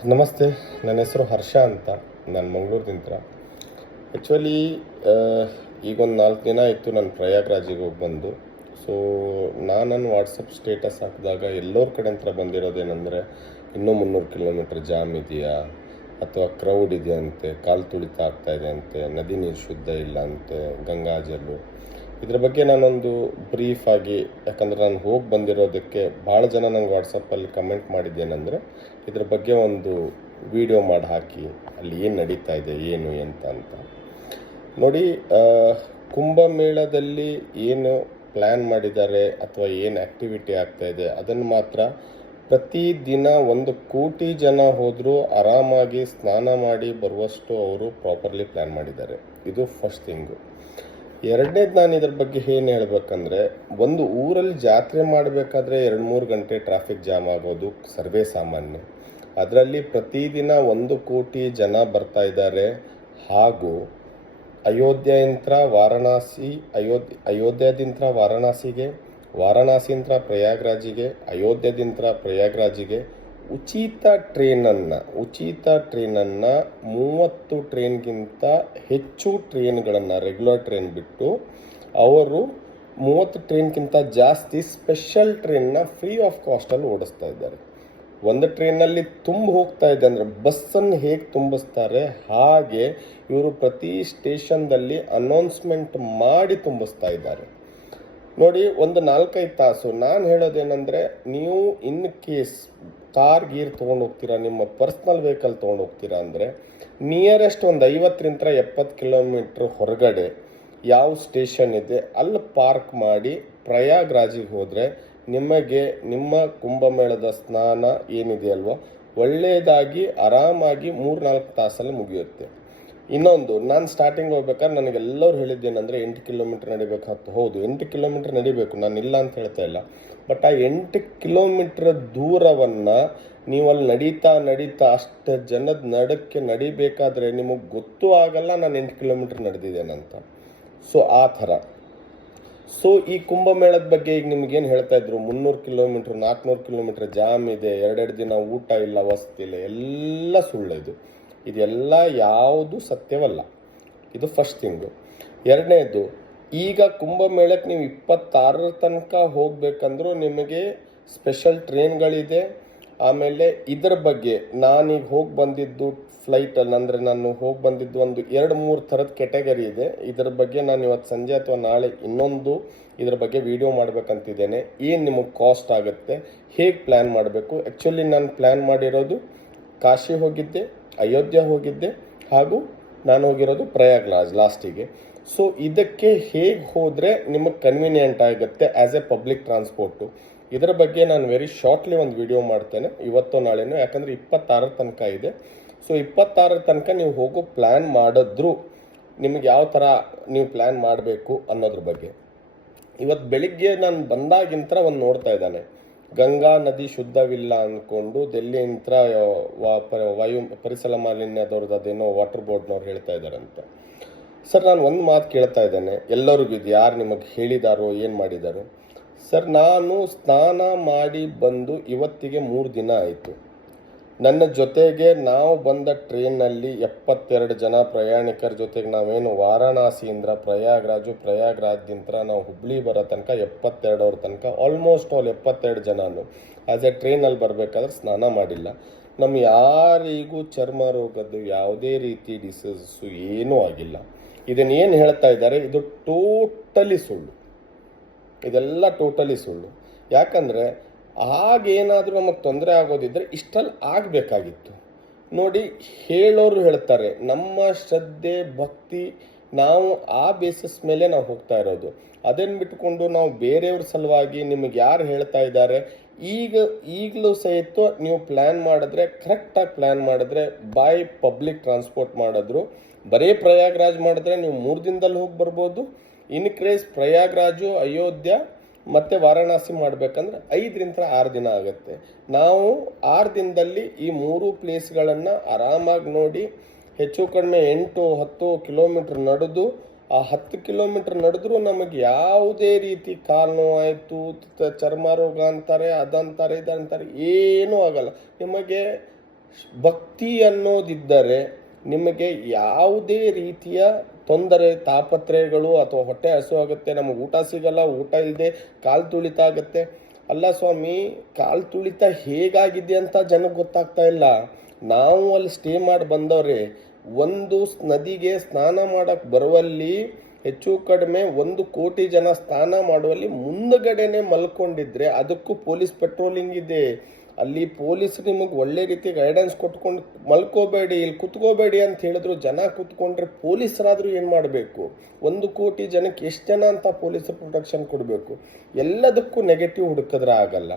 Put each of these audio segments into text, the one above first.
ನಮಸ್ತೆ. ನನ್ನ ಹೆಸರು ಹರ್ಷ ಅಂತ. ನಾನು ಮಂಗಳೂರಿನಿಂದ. ಆ್ಯಕ್ಚುಲಿ ಈಗೊಂದು 4 ದಿನ ಆಯಿತು ನಾನು ಪ್ರಯಾಗ್ರಾಜಿಗೆ ಹೋಗಿ ಬಂದು. ಸೊ ನನ್ನ ವಾಟ್ಸಪ್ ಸ್ಟೇಟಸ್ ಹಾಕಿದಾಗ ಎಲ್ಲರ ಕಡೆಯಿಂದ ಬಂದಿರೋದೇನೆಂದರೆ, ಇನ್ನೂ 300 ಕಿಲೋಮೀಟ್ರ್ ಜಾಮ್ ಇದೆಯಾ, ಅಥವಾ ಕ್ರೌಡ್ ಇದೆಯಂತೆ, ಕಾಲು ತುಳಿತ ಆಗ್ತಾಯಿದೆ ಅಂತೆ, ನದಿ ನೀರು ಶುದ್ಧ ಇಲ್ಲ ಅಂತೆ, ಗಂಗಾಜಲು. ಇದ್ರ ಬಗ್ಗೆ ನಾನೊಂದು ಬ್ರೀಫಾಗಿ, ಯಾಕಂದರೆ ನಾನು ಹೋಗಿ ಬಂದಿರೋದಕ್ಕೆ ಭಾಳ ಜನ ನಂಗೆ ವಾಟ್ಸಪ್ಪಲ್ಲಿ ಕಮೆಂಟ್ ಮಾಡಿದ್ದೇನೆಂದರೆ, ಇದ್ರ ಬಗ್ಗೆ ಒಂದು ವಿಡಿಯೋ ಮಾಡಿ ಹಾಕಿ, ಅಲ್ಲಿ ಏನು ನಡೀತಾ ಇದೆ ಏನು ಅಂತ. ನೋಡಿ, ಕುಂಭಮೇಳದಲ್ಲಿ ಏನು ಪ್ಲ್ಯಾನ್ ಮಾಡಿದ್ದಾರೆ ಅಥವಾ ಏನು ಆ್ಯಕ್ಟಿವಿಟಿ ಆಗ್ತಾಯಿದೆ ಅದನ್ನು ಮಾತ್ರ ಪ್ರತಿದಿನ 1 ಕೋಟಿ ಜನ ಹೋದರೂ ಆರಾಮಾಗಿ ಸ್ನಾನ ಮಾಡಿ ಬರುವಷ್ಟು ಅವರು ಪ್ರಾಪರ್ಲಿ ಪ್ಲ್ಯಾನ್ ಮಾಡಿದ್ದಾರೆ. ಇದು ಫಸ್ಟ್ ಥಿಂಗು. ಎರಡನೇದು, ನಾನು ಇದ್ರ ಬಗ್ಗೆ ಏನು ಹೇಳಬೇಕಂದ್ರೆ, ಒಂದು ಊರಲ್ಲಿ ಜಾತ್ರೆ ಮಾಡಬೇಕಾದ್ರೆ 2-3 ಗಂಟೆ ಟ್ರಾಫಿಕ್ ಜಾಮ್ ಆಗೋದು ಸರ್ವೇ ಸಾಮಾನ್ಯ. ಅದರಲ್ಲಿ ಪ್ರತಿದಿನ 1 ಕೋಟಿ ಜನ ಬರ್ತಾ ಇದ್ದಾರೆ. ಹಾಗೂ ಅಯೋಧ್ಯೆಯಿಂದ ವಾರಣಾಸಿಗೆ, ವಾರಣಾಸಿಯಿಂದ ಪ್ರಯಾಗ್ರಾಜಿಗೆ, ಅಯೋಧ್ಯೆದಿಂದ ಪ್ರಯಾಗ್ರಾಜಿಗೆ ಉಚಿತ ಟ್ರೈನನ್ನು 30 ಟ್ರೈನ್ಗಿಂತ ಹೆಚ್ಚು ಟ್ರೈನ್ಗಳನ್ನು, ರೆಗ್ಯುಲರ್ ಟ್ರೈನ್ ಬಿಟ್ಟು ಅವರು 30 ಟ್ರೈನ್ಗಿಂತ ಜಾಸ್ತಿ ಸ್ಪೆಷಲ್ ಟ್ರೈನ್ನ ಫ್ರೀ ಆಫ್ ಕಾಸ್ಟಲ್ಲಿ ಓಡಿಸ್ತಾ ಇದ್ದಾರೆ. ಒಂದು ಟ್ರೈನಲ್ಲಿ ಹೋಗ್ತಾ ಇದೆ ಅಂದರೆ ಬಸ್ಸನ್ನು ಹೇಗೆ ತುಂಬಿಸ್ತಾರೆ ಹಾಗೆ ಇವರು ಪ್ರತಿ ಸ್ಟೇಷನ್ದಲ್ಲಿ ಅನೌನ್ಸ್ಮೆಂಟ್ ಮಾಡಿ ತುಂಬಿಸ್ತಾ ಇದ್ದಾರೆ. ನೋಡಿ, ಒಂದು 4-5 ತಾಸು. ನಾನು ಹೇಳೋದೇನೆಂದರೆ, ನೀವು ಇನ್ ಕೇಸ್ ಗೀರ್ ತೊಗೊಂಡು ಹೋಗ್ತೀರಾ, ನಿಮ್ಮ ಪರ್ಸ್ನಲ್ ವೆಹಿಕಲ್ ತೊಗೊಂಡು ಹೋಗ್ತೀರಾ ಅಂದರೆ ನಿಯರೆಸ್ಟ್ ಒಂದು 50-70 ಕಿಲೋಮೀಟ್ರ್ ಹೊರಗಡೆ ಯಾವ ಸ್ಟೇಷನ್ ಇದೆ ಅಲ್ಲಿ ಪಾರ್ಕ್ ಮಾಡಿ ಪ್ರಯಾಗ್ರಾಜಿಗೆ ಹೋದರೆ ನಿಮಗೆ ನಿಮ್ಮ ಕುಂಭಮೇಳದ ಸ್ನಾನ ಏನಿದೆಯಲ್ವ ಒಳ್ಳೆಯದಾಗಿ ಆರಾಮಾಗಿ 3-4 ತಾಸಲ್ಲಿ ಮುಗಿಯುತ್ತೆ. ಇನ್ನೊಂದು, ನಾನು ಸ್ಟಾರ್ಟಿಂಗ್ ಹೋಗ್ಬೇಕಾದ್ರೆ ನನಗೆಲ್ಲರೂ ಹೇಳಿದ್ದೇನೆಂದರೆ 8 ಕಿಲೋಮೀಟ್ರ್ ನಡಿಬೇಕಾಗ್ತು. ಹೌದು, 8 ಕಿಲೋಮೀಟ್ರ್ ನಡಿಬೇಕು, ನಾನು ಇಲ್ಲ ಅಂತ ಹೇಳ್ತಾ ಇಲ್ಲ. ಬಟ್ ಆ 8 ಕಿಲೋಮೀಟ್ರ್ ದೂರವನ್ನು ನೀವಲ್ಲಿ ನಡೀತಾ ಅಷ್ಟು ಜನದ ನಡಕ್ಕೆ ನಡಿಬೇಕಾದ್ರೆ ನಿಮಗೆ ಗೊತ್ತೂ ಆಗಲ್ಲ ನಾನು 8 ಕಿಲೋಮೀಟ್ರ್ ನಡೆದಿದ್ದೇನಂತ. ಸೊ ಆ ಥರ. ಸೊ ಈ ಕುಂಭಮೇಳದ ಬಗ್ಗೆ ಈಗ ನಿಮಗೇನು ಹೇಳ್ತಾ ಇದ್ರು, 300 ಕಿಲೋಮೀಟ್ರ್ 400 ಕಿಲೋಮೀಟ್ರ್ ಜಾಮ್ ಇದೆ, 2 ದಿನ ಊಟ ಇಲ್ಲ, ವಸತಿ ಇಲ್ಲ, ಎಲ್ಲ ಸುಳ್ಳು. ಇದೆಲ್ಲ ಯಾವುದು ಸತ್ಯವಲ್ಲ. ಇದು ಫಸ್ಟ್ ಥಿಂಗು. ಎರಡನೇದು, ಈಗ ಕುಂಭಮೇಳಕ್ಕೆ ನೀವು 26 ತನಕ ಹೋಗಬೇಕಂದ್ರೂ ನಿಮಗೆ ಸ್ಪೆಷಲ್ ಟ್ರೈನ್ಗಳಿದೆ. ಆಮೇಲೆ ಇದರ ಬಗ್ಗೆ ನಾನೀಗ ಹೋಗಿ ಬಂದಿದ್ದು ಫ್ಲೈಟಲ್ಲಿ, ಅಂದರೆ ನಾನು ಹೋಗಿ ಬಂದಿದ್ದು ಒಂದು 2-3 ಥರದ ಕೆಟಗರಿ ಇದೆ. ಇದರ ಬಗ್ಗೆ ನಾನು ಇವತ್ತು ಸಂಜೆ ಅಥವಾ ನಾಳೆ ಇನ್ನೊಂದು ಇದರ ಬಗ್ಗೆ ವಿಡಿಯೋ ಮಾಡಬೇಕಂತಿದ್ದೇನೆ. ಏನು ನಿಮಗೆ ಕಾಸ್ಟ್ ಆಗುತ್ತೆ, ಹೇಗೆ ಪ್ಲ್ಯಾನ್ ಮಾಡಬೇಕು. ಆ್ಯಕ್ಚುಲಿ ನಾನು ಪ್ಲ್ಯಾನ್ ಮಾಡಿರೋದು ಕಾಶಿ ಹೋಗಿದ್ದೆ, ಅಯೋಧ್ಯೆ ಹೋಗಿದ್ದೆ, ಹಾಗೂ ನಾನು ಹೋಗಿರೋದು ಪ್ರಯಾಗ್ರಾಜ್ ಲಾಸ್ಟಿಗೆ. ಸೊ ಇದಕ್ಕೆ ಹೇಗೆ ಹೋದರೆ ನಿಮಗೆ ಕನ್ವೀನಿಯೆಂಟ್ ಆಗುತ್ತೆ ಆ್ಯಸ್ ಎ ಪಬ್ಲಿಕ್ ಟ್ರಾನ್ಸ್ಪೋರ್ಟು, ಇದರ ಬಗ್ಗೆ ನಾನು ವೆರಿ ಶಾರ್ಟ್ಲಿ ಒಂದು ವಿಡಿಯೋ ಮಾಡ್ತೇನೆ ಇವತ್ತೋ ನಾಳೆನೂ. ಯಾಕಂದರೆ 26 ತನಕ ಇದೆ. ಸೊ 26 ತನಕ ನೀವು ಹೋಗೋ ಪ್ಲ್ಯಾನ್ ಮಾಡಿದ್ರು ನಿಮಗೆ ಯಾವ ಥರ ನೀವು ಪ್ಲ್ಯಾನ್ ಮಾಡಬೇಕು ಅನ್ನೋದ್ರ ಬಗ್ಗೆ. ಇವತ್ತು ಬೆಳಿಗ್ಗೆ ನಾನು ಬಂದಾಗಿಂತ ಒಂದು ನೋಡ್ತಾ ಇದ್ದಾನೆ, ಗಂಗಾ ನದಿ ಶುದ್ಧವಿಲ್ಲ ಅಂದ್ಕೊಂಡು ಡೆಲ್ಲಿಯಿಂದ ಪರಿಸರ ಮಾಲಿನ್ಯದವ್ರದ್ದು ಅದೇನೋ ವಾಟರ್ ಬೋರ್ಡ್ನವ್ರು ಹೇಳ್ತಾ ಇದ್ದಾರಂತೆ. ಸರ್, ನಾನು ಒಂದು ಮಾತು ಕೇಳ್ತಾ ಇದ್ದೇನೆ ಎಲ್ಲರಿಗೂ, ಇದು ಯಾರು ನಿಮಗೆ ಹೇಳಿದಾರೋ ಏನು ಮಾಡಿದಾರೋ. ಸರ್, ನಾನು ಸ್ನಾನ ಮಾಡಿ ಬಂದು ಇವತ್ತಿಗೆ 3 ದಿನ ಆಯಿತು. ನನ್ನ ಜೊತೆಗೆ ನಾವು ಬಂದ ಟ್ರೈನಲ್ಲಿ 72 ಜನ ಪ್ರಯಾಣಿಕರ ಜೊತೆಗೆ ನಾವೇನು ವಾರಣಾಸಿಯಿಂದ ಪ್ರಯಾಗ್ರಾಜ್ದಿಂದ ನಾವು ಹುಬ್ಳಿ ಬರೋ ತನಕ 72 ತನಕ ಆಲ್ಮೋಸ್ಟ್ ಆಲ್ 72 ಜನನು ಆ್ಯಸ್ ಎ ಟ್ರೈನಲ್ಲಿ ಬರಬೇಕಾದ್ರೆ ಸ್ನಾನ ಮಾಡಿಲ್ಲ. ನಮ್ಮ ಯಾರಿಗೂ ಚರ್ಮ ರೋಗದ್ದು ಯಾವುದೇ ರೀತಿ ಡಿಸೀಸಸ್ಸು ಏನೂ ಆಗಿಲ್ಲ. ಇದನ್ನೇನು ಹೇಳ್ತಾ ಇದ್ದಾರೆ, ಇದು ಟೋಟಲಿ ಸುಳ್ಳು. ಇದೆಲ್ಲ ಟೋಟಲಿ ಸುಳ್ಳು. ಯಾಕಂದರೆ ಆಗೇನಾದರೂ ನಮಗೆ ತೊಂದರೆ ಆಗೋದಿದ್ದರೆ ಇಷ್ಟಲ್ಲಿ ಆಗಬೇಕಾಗಿತ್ತು. ನೋಡಿ, ಹೇಳೋರು ಹೇಳ್ತಾರೆ, ನಮ್ಮ ಶ್ರದ್ಧೆ ಭಕ್ತಿ ನಾವು ಆ ಬೇಸಿಸ್ ಮೇಲೆ ನಾವು ಹೋಗ್ತಾ ಇರೋದು. ಅದನ್ನು ಬಿಟ್ಕೊಂಡು ನಾವು ಬೇರೆಯವ್ರ ಸಲುವಾಗಿ ನಿಮಗೆ ಯಾರು ಹೇಳ್ತಾ ಇದ್ದಾರೆ, ಈಗಲೂ ಸಹಿತ ನೀವು ಪ್ಲ್ಯಾನ್ ಮಾಡಿದ್ರೆ, ಕರೆಕ್ಟಾಗಿ ಪ್ಲ್ಯಾನ್ ಮಾಡಿದ್ರೆ, ಬೈ ಪಬ್ಲಿಕ್ ಟ್ರಾನ್ಸ್ಪೋರ್ಟ್ ಮಾಡಿದ್ರು, ಬರೀ ಪ್ರಯಾಗ್ರಾಜ್ ಮಾಡಿದ್ರೆ ನೀವು 3 ದಿನದಲ್ಲಿ ಹೋಗಿ ಬರ್ಬೋದು. ಇನ್ ಕೇಸ್ ಪ್ರಯಾಗ್ರಾಜು, ಅಯೋಧ್ಯ ಮತ್ತು ವಾರಣಾಸಿ ಮಾಡಬೇಕಂದ್ರೆ 5-6 ದಿನ ಆಗುತ್ತೆ. ನಾವು 6 ದಿನದಲ್ಲಿ ಈ 3 ಪ್ಲೇಸ್ಗಳನ್ನು ಆರಾಮಾಗಿ ನೋಡಿ, ಹೆಚ್ಚು ಕಡಿಮೆ 8-10 ಕಿಲೋಮೀಟ್ರ್ ನಡೆದು, ಆ 10 ಕಿಲೋಮೀಟ್ರ್ ನಡೆದ್ರೂ ನಮಗೆ ಯಾವುದೇ ರೀತಿ ಕಾಲು ನೋವಾಯಿತು, ಚರ್ಮ ರೋಗ ಅಂತಾರೆ, ಅದಂತಾರೆ, ಇದಂತಾರೆ, ಏನೂ ಆಗಲ್ಲ. ನಿಮಗೆ ಭಕ್ತಿ ಅನ್ನೋದಿದ್ದರೆ ನಿಮಗೆ ಯಾವುದೇ ರೀತಿಯ ತೊಂದರೆ ತಾಪತ್ರಯಗಳು ಅಥವಾ ಹೊಟ್ಟೆ ಹಸು ಆಗುತ್ತೆ, ನಮಗೆ ಊಟ ಸಿಗಲ್ಲ, ಊಟ ಇಲ್ಲದೆ ಕಾಲು ತುಳಿತ ಆಗುತ್ತೆ. ಅಲ್ಲ ಸ್ವಾಮಿ, ಕಾಲು ತುಳಿತ ಹೇಗಾಗಿದೆ ಅಂತ ಜನಕ್ಕೆ ಗೊತ್ತಾಗ್ತಾ ಇಲ್ಲ. ನಾವು ಅಲ್ಲಿ ಸ್ಟೇ ಮಾಡಿ ಬಂದವ್ರೆ, ಒಂದು ನದಿಗೆ ಸ್ನಾನ ಮಾಡಕ್ಕೆ ಬರುವಲ್ಲಿ ಹೆಚ್ಚು ಕಡಿಮೆ 1 ಕೋಟಿ ಜನ ಸ್ನಾನ ಮಾಡುವಲ್ಲಿ ಮುಂದಗಡೆನೆ ಮಲ್ಕೊಂಡಿದ್ರೆ ಅದಕ್ಕೂ ಪೊಲೀಸ್ ಪೆಟ್ರೋಲಿಂಗ್ ಇದೆ. ಅಲ್ಲಿ ಪೊಲೀಸ್ ನಿಮಗೆ ಒಳ್ಳೆ ರೀತಿ ಗೈಡೆನ್ಸ್ ಕೊಟ್ಕೊಂಡು ಮಲ್ಕೋಬೇಡಿ, ಇಲ್ಲಿ ಕುತ್ಕೋಬೇಡಿ ಅಂತ ಹೇಳಿದ್ರು ಜನ ಕುತ್ಕೊಂಡ್ರೆ ಪೊಲೀಸರಾದರೂ ಏನು ಮಾಡಬೇಕು? 1 ಕೋಟಿ ಜನಕ್ಕೆ ಎಷ್ಟು ಜನ ಅಂತ ಪೊಲೀಸರು ಪ್ರೊಟೆಕ್ಷನ್ ಕೊಡಬೇಕು? ಎಲ್ಲದಕ್ಕೂ ನೆಗೆಟಿವ್ ಹುಡುಕಿದ್ರೆ ಆಗಲ್ಲ.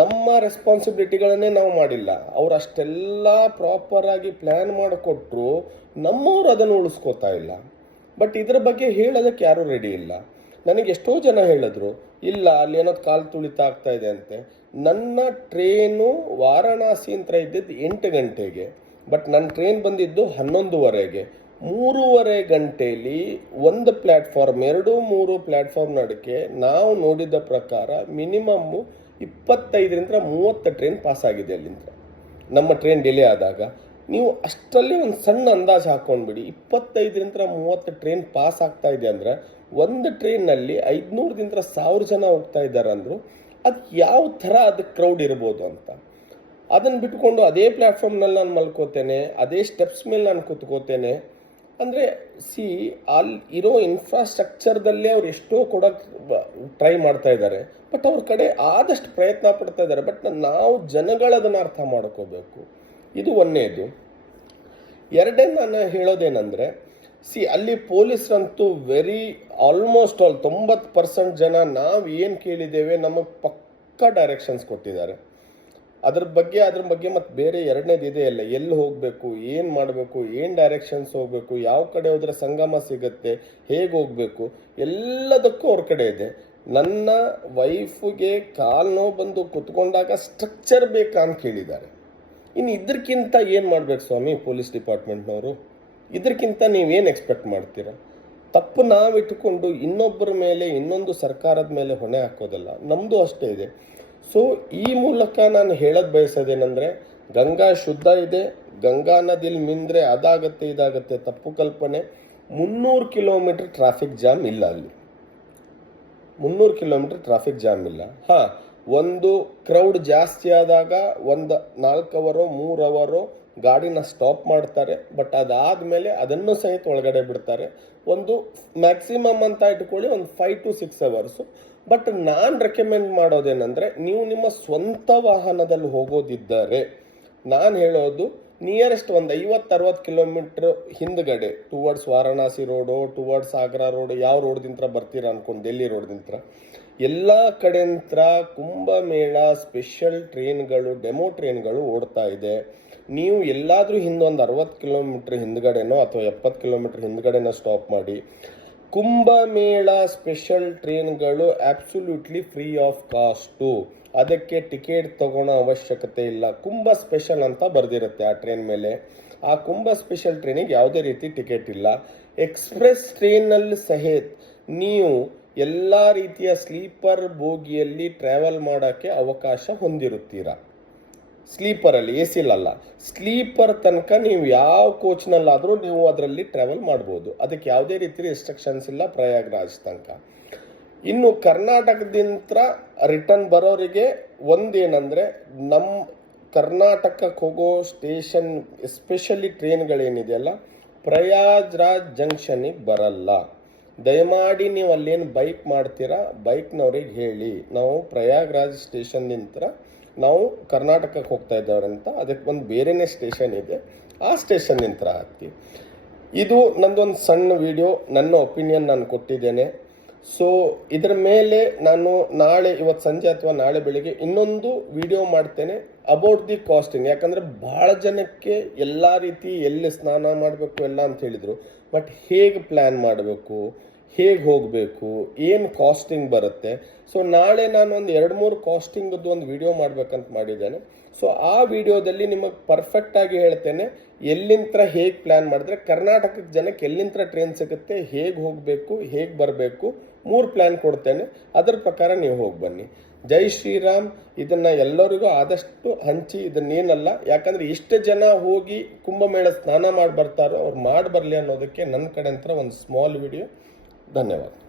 ನಮ್ಮ ರೆಸ್ಪಾನ್ಸಿಬಿಲಿಟಿಗಳನ್ನೇ ನಾವು ಮಾಡಿಲ್ಲ. ಅವ್ರು ಅಷ್ಟೆಲ್ಲ ಪ್ರಾಪರಾಗಿ ಪ್ಲ್ಯಾನ್ ಮಾಡಿಕೊಟ್ರು, ನಮ್ಮವ್ರು ಅದನ್ನು ಉಳಿಸ್ಕೋತಾ ಇಲ್ಲ. ಬಟ್ ಇದ್ರ ಬಗ್ಗೆ ಹೇಳೋದಕ್ಕೆ ಯಾರೂ ರೆಡಿ ಇಲ್ಲ. ನನಗೆ ಎಷ್ಟೋ ಜನ ಹೇಳಿದ್ರು, ಇಲ್ಲ ಅಲ್ಲಿ ಏನೋದು ಕಾಲು ತುಳಿತ ಆಗ್ತಾ ಇದೆ ಅಂತೆ. ನನ್ನ ಟ್ರೇನು ವಾರಣಾಸಿ ಅಂತ ಇದ್ದಿದ್ದು 8 ಗಂಟೆಗೆ, ಬಟ್ ನನ್ನ ಟ್ರೈನ್ ಬಂದಿದ್ದು 11:30ಗೆ. 3:30 ಗಂಟೆಯಲ್ಲಿ ಒಂದು ಪ್ಲ್ಯಾಟ್ಫಾರ್ಮ್ 2-3 ಪ್ಲ್ಯಾಟ್ಫಾರ್ಮ್ ನಡುಕೆ ನಾವು ನೋಡಿದ ಪ್ರಕಾರ ಮಿನಿಮಮ್ಮು 25-30 ಟ್ರೈನ್ ಪಾಸ್ ಆಗಿದೆ ಅಲ್ಲಿಂದ. ನಮ್ಮ ಟ್ರೈನ್ ಡಿಲೇ ಆದಾಗ ನೀವು ಅಷ್ಟರಲ್ಲಿ ಒಂದು ಸಣ್ಣ ಅಂದಾಜು ಹಾಕೊಂಡ್ಬಿಡಿ, 25-30 ಟ್ರೈನ್ ಪಾಸ್ ಆಗ್ತಾ ಇದೆ ಅಂದರೆ ಒಂದು ಟ್ರೈನ್ನಲ್ಲಿ 500-1000 ಜನ ಹೋಗ್ತಾ ಇದ್ದಾರೆ ಅಂದರು. ಅದು ಯಾವ ಥರ ಅದಕ್ಕೆ ಕ್ರೌಡ್ ಇರ್ಬೋದು ಅಂತ. ಅದನ್ನು ಬಿಟ್ಕೊಂಡು ಅದೇ ಪ್ಲ್ಯಾಟ್ಫಾರ್ಮ್ನಲ್ಲಿ ನಾನು ಮಲ್ಕೋತೇನೆ, ಅದೇ ಸ್ಟೆಪ್ಸ್ ಮೇಲೆ ನಾನು ಕೂತ್ಕೋತೇನೆ ಅಂದರೆ ಅಲ್ಲಿ ಇರೋ ಇನ್ಫ್ರಾಸ್ಟ್ರಕ್ಚರ್ದಲ್ಲೇ ಅವ್ರು ಎಷ್ಟೋ ಕೊಡೋಕ್ಕೆ ಟ್ರೈ ಮಾಡ್ತಾ ಇದ್ದಾರೆ. ಬಟ್ ಅವ್ರ ಕಡೆ ಆದಷ್ಟು ಪ್ರಯತ್ನ ಪಡ್ತಾ ಇದ್ದಾರೆ. ಬಟ್ ನಾವು ಜನಗಳದನ್ನು ಅರ್ಥ ಮಾಡ್ಕೋಬೇಕು. ಇದು ಒಂದನೇದು. ಎರಡನೇ ನಾನು ಹೇಳೋದೇನೆಂದರೆ, ಅಲ್ಲಿ ಪೊಲೀಸರಂತೂ ಆಲ್ಮೋಸ್ಟ್ ಆಲ್ 90% ಜನ ನಾವು ಏನು ಕೇಳಿದ್ದೇವೆ ನಮಗೆ ಪಕ್ಕಾ ಡೈರೆಕ್ಷನ್ಸ್ ಕೊಟ್ಟಿದ್ದಾರೆ. ಅದ್ರ ಬಗ್ಗೆ ಮತ್ತು ಬೇರೆ ಎರಡನೇದು ಇದೆ ಅಲ್ಲ, ಎಲ್ಲಿ ಹೋಗಬೇಕು, ಏನು ಮಾಡಬೇಕು, ಏನು ಡೈರೆಕ್ಷನ್ಸ್ ಹೋಗಬೇಕು, ಯಾವ ಕಡೆ ಹೋದ್ರೆ ಸಂಗಮ ಸಿಗುತ್ತೆ, ಹೇಗೆ ಹೋಗಬೇಕು, ಎಲ್ಲದಕ್ಕೂ ಅವ್ರ ಕಡೆ ಇದೆ. ನನ್ನ ವೈಫಿಗೆ ಕಾಲು ನೋವು ಬಂದು ಕುತ್ಕೊಂಡಾಗ ಸ್ಟ್ರಕ್ಚರ್ ಬೇಕಾ ಅಂತ ಕೇಳಿದ್ದಾರೆ. ಇನ್ನು ಇದಕ್ಕಿಂತ ಏನು ಮಾಡಬೇಕು ಸ್ವಾಮಿ ಪೊಲೀಸ್ ಡಿಪಾರ್ಟ್ಮೆಂಟ್ನವರು? ಇದಕ್ಕಿಂತ ನೀವೇನು ಎಕ್ಸ್ಪೆಕ್ಟ್ ಮಾಡ್ತೀರಾ? ತಪ್ಪು ನಾವಿಟ್ಟುಕೊಂಡು ಇನ್ನೊಬ್ಬರ ಮೇಲೆ ಇನ್ನೊಂದು ಸರ್ಕಾರದ ಮೇಲೆ ಹೊಣೆ ಹಾಕೋದಲ್ಲ, ನಮ್ಮದು ಅಷ್ಟೇ ಇದೆ. ಸೊ ಈ ಮೂಲಕ ನಾನು ಹೇಳೋದು ಬಯಸೋದೇನೆಂದರೆ, ಗಂಗಾ ಶುದ್ಧ ಇದೆ, ಗಂಗಾ ನದಿಲಿ ಮಿಂದ್ರೆ ಅದಾಗತ್ತೆ ಇದಾಗತ್ತೆ ತಪ್ಪು ಕಲ್ಪನೆ. 300 ಕಿಲೋಮೀಟರ್ ಟ್ರಾಫಿಕ್ ಜಾಮ್ ಇಲ್ಲ ಅಲ್ಲಿ, 300 ಕಿಲೋಮೀಟರ್ ಟ್ರಾಫಿಕ್ ಜಾಮ್ ಇಲ್ಲ. ಒಂದು ಕ್ರೌಡ್ ಜಾಸ್ತಿ ಆದಾಗ ಒಂದು 4 ಅವರೋ 3 ಅವರೋ ಗಾಡಿನ ಸ್ಟಾಪ್ ಮಾಡ್ತಾರೆ. ಬಟ್ ಅದಾದಮೇಲೆ ಅದನ್ನು ಸಹಿತ ಒಳಗಡೆ ಬಿಡ್ತಾರೆ. ಒಂದು ಮ್ಯಾಕ್ಸಿಮಮ್ ಅಂತ ಇಟ್ಕೊಳ್ಳಿ ಒಂದು 5 to 6 ಅವರ್ಸು. ಬಟ್ ನಾನು ರೆಕಮೆಂಡ್ ಮಾಡೋದೇನೆಂದರೆ, ನೀವು ನಿಮ್ಮ ಸ್ವಂತ ವಾಹನದಲ್ಲಿ ಹೋಗೋದಿದ್ದರೆ ನಾನು ಹೇಳೋದು ನಿಯರೆಸ್ಟ್ ಒಂದು 50-60 ಕಿಲೋಮೀಟ್ರ್ ಹಿಂದ್ಗಡೆ towards Varanasi road, towards Agra road, ಯಾವ ರೋಡ್ದಿಂತ ಬರ್ತೀರಾ ಅನ್ಕೊಂಡು ಡೆಲ್ಲಿ ರೋಡ್ದಿಂತ ಎಲ್ಲ ಕಡೆಂತ್ರ ಕುಂಭಮೇಳ ಸ್ಪೆಷಲ್ ಟ್ರೈನ್ಗಳು, ಡೆಮೋ ಟ್ರೈನ್ಗಳು ಓಡ್ತಾ ಇದೆ. ನೀವು ಎಲ್ಲಾದರೂ ಹಿಂದೊಂದು 60 ಕಿಲೋಮೀಟ್ರ್ ಹಿಂದ್ಗಡೆನೋ ಅಥವಾ 70 ಕಿಲೋಮೀಟ್ರ್ ಹಿಂದ್ಗಡೆನೋ ಸ್ಟಾಪ್ ಮಾಡಿ. ಕುಂಭಮೇಳ ಸ್ಪೆಷಲ್ ಟ್ರೈನ್ಗಳು ಆಬ್ಸಲ್ಯೂಟ್ಲಿ ಫ್ರೀ ಆಫ್ ಕಾಸ್ಟು. ಅದಕ್ಕೆ ಟಿಕೆಟ್ ತಗೊಳ್ಳೋ ಅವಶ್ಯಕತೆ ಇಲ್ಲ. ಕುಂಭ ಸ್ಪೆಷಲ್ ಅಂತ ಬರೆದಿರುತ್ತೆ ಆ ಟ್ರೈನ್ ಮೇಲೆ. ಆ ಕುಂಭ ಸ್ಪೆಷಲ್ ಟ್ರೈನಿಗೆ ಯಾವುದೇ ರೀತಿ ಟಿಕೆಟ್ ಇಲ್ಲ. ಎಕ್ಸ್ಪ್ರೆಸ್ ಟ್ರೈನಲ್ಲಿ ಸಹಿತ ನೀವು ಎಲ್ಲ ರೀತಿಯ ಸ್ಲೀಪರ್ ಬೋಗಿಯಲ್ಲಿ ಟ್ರಾವೆಲ್ ಮಾಡೋಕ್ಕೆ ಅವಕಾಶ ಹೊಂದಿರುತ್ತೀರಾ. ಸ್ಲೀಪರಲ್ಲಿ, ಎ ಸಿಲಲ್ಲ, ಸ್ಲೀಪರ್ ತನಕ ನೀವು ಯಾವ ಕೋಚ್ನಲ್ಲಾದರೂ ನೀವು ಅದರಲ್ಲಿ ಟ್ರಾವೆಲ್ ಮಾಡ್ಬೋದು. ಅದಕ್ಕೆ ಯಾವುದೇ ರೀತಿ ರೆಸ್ಟ್ರಿಕ್ಷನ್ಸ್ ಇಲ್ಲ ಪ್ರಯಾಗ್ರಾಜ್ ತನಕ. ಇನ್ನು ಕರ್ನಾಟಕದಿಂದ ರಿಟರ್ನ್ ಬರೋರಿಗೆ ಒಂದೇನೆಂದರೆ, ನಮ್ಮ ಕರ್ನಾಟಕಕ್ಕೆ ಹೋಗೋ ಸ್ಟೇಷನ್ ಎಸ್ಪೆಷಲಿ ಟ್ರೈನ್ಗಳೇನಿದೆಯಲ್ಲ ಪ್ರಯಾಗ್ರಾಜ್ ಜಂಕ್ಷನಿಗೆ ಬರಲ್ಲ. ದಯಮಾಡಿ ನೀವು ಅಲ್ಲೇನು ಬೈಕ್ ಮಾಡ್ತೀರಾ ಬೈಕ್ನವ್ರಿಗೆ ಹೇಳಿ, ನಾವು ಪ್ರಯಾಗ್ರಾಜ್ ಸ್ಟೇಷನ್ನಿಂದ ನಾವು ಕರ್ನಾಟಕಕ್ಕೆ ಹೋಗ್ತಾ ಇದ್ದವ್ರೆ ಅಂತ, ಅದಕ್ಕೆ ಒಂದು ಬೇರೆನೇ ಸ್ಟೇಷನ್ ಇದೆ, ಆ ಸ್ಟೇಷನ್ನಿಂದ ಹತ್ತಿ. ಇದು ನಂದೊಂದು ಸಣ್ಣ ವಿಡಿಯೋ, ನನ್ನ ಒಪಿನಿಯನ್ ನಾನು ಕೊಟ್ಟಿದ್ದೇನೆ. ಸೊ ಇದ್ರ ಮೇಲೆ ನಾನು ಇವತ್ತು ಸಂಜೆ ಅಥವಾ ನಾಳೆ ಬೆಳಿಗ್ಗೆ ಇನ್ನೊಂದು ವಿಡಿಯೋ ಮಾಡ್ತೇನೆ ಅಬೌಟ್ ದಿ ಕಾಸ್ಟಿಂಗ್. ಯಾಕಂದರೆ ಭಾಳ ಜನಕ್ಕೆ ಎಲ್ಲ ರೀತಿ ಎಲ್ಲಿ ಸ್ನಾನ ಮಾಡಬೇಕು ಎಲ್ಲ ಅಂತ ಹೇಳಿದರು. ಬಟ್ ಹೇಗೆ ಪ್ಲ್ಯಾನ್ ಮಾಡಬೇಕು, ಹೇಗೆ ಹೋಗಬೇಕು, ಏನು ಕಾಸ್ಟಿಂಗ್ ಬರುತ್ತೆ. ಸೊ ನಾಳೆ ನಾನು ಒಂದು 2-3 ಕಾಸ್ಟಿಂಗದ್ದು ಒಂದು ವಿಡಿಯೋ ಮಾಡಬೇಕಂತ ಮಾಡಿದ್ದೇನೆ. ಸೊ ಆ ವಿಡಿಯೋದಲ್ಲಿ ನಿಮಗೆ ಪರ್ಫೆಕ್ಟಾಗಿ ಹೇಳ್ತೇನೆ ಎಲ್ಲಿಂದ ಹೇಗೆ ಪ್ಲ್ಯಾನ್ ಮಾಡಿದ್ರೆ ಕರ್ನಾಟಕದ ಜನಕ್ಕೆ ಎಲ್ಲಿಂದ ಟ್ರೈನ್ ಸಿಗುತ್ತೆ, ಹೇಗೆ ಹೋಗಬೇಕು, ಹೇಗೆ ಬರಬೇಕು, 3 ಪ್ಲ್ಯಾನ್ ಕೊಡ್ತೇನೆ. ಅದರ ಪ್ರಕಾರ ನೀವು ಹೋಗಿ ಬನ್ನಿ. ಜೈ ಶ್ರೀರಾಮ್. ಇದನ್ನು ಎಲ್ಲರಿಗೂ ಆದಷ್ಟು ಹಂಚಿ. ಇದನ್ನೇನಲ್ಲ, ಯಾಕಂದರೆ ಎಷ್ಟು ಜನ ಹೋಗಿ ಕುಂಭಮೇಳ ಸ್ನಾನ ಮಾಡಿ ಬರ್ತಾರೋ ಅವ್ರು ಮಾಡಿ ಬರಲಿ ಅನ್ನೋದಕ್ಕೆ ನನ್ನ ಕಡೆ ಅಂತ ಒಂದು ಸ್ಮಾಲ್ ವಿಡಿಯೋ. ಧನ್ಯವಾದ.